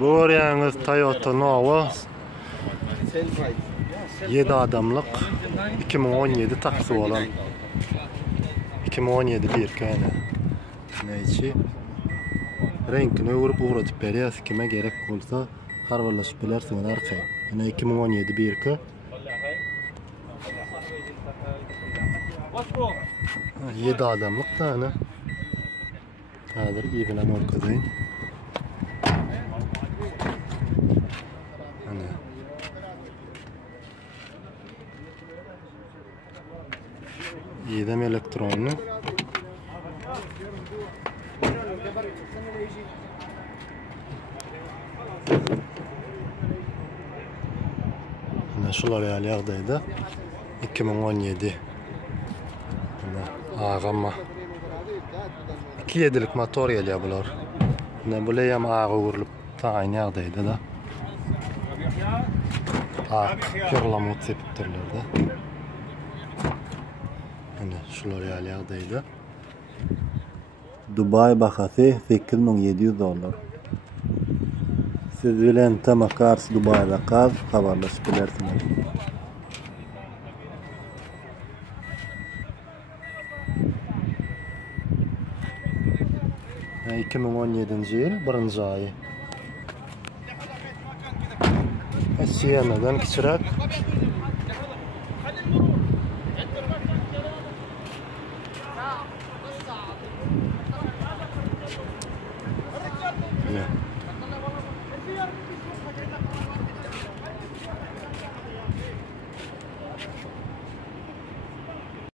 Bu yangiz Toyota Nova 7 adamlık 2017 taksi olan 2017 bir kayna. Neyçi renkini uğratıp beriyaz kime gerek olsa harvalaşıp bilersin arkaya. Yine 2017 bir ki 7 adamlık tane. Tadır iyi bilen orkadayım. İyidem elektronlu. Şular yağdaydı. 2017. Ağama. 2.7'lik motor geliyor bular. Buraya hem ağa vurulup aynı yağdaydı da. Ağ kırlamut sepiptirlerdi. Şular yağdaydı. Dubai bakası $8,700. Siz bilen tam karşı Dubai'da kal, haberleşip bilersiniz. Yani 2017 yıl 1. ayı. Siyena'dan küçük.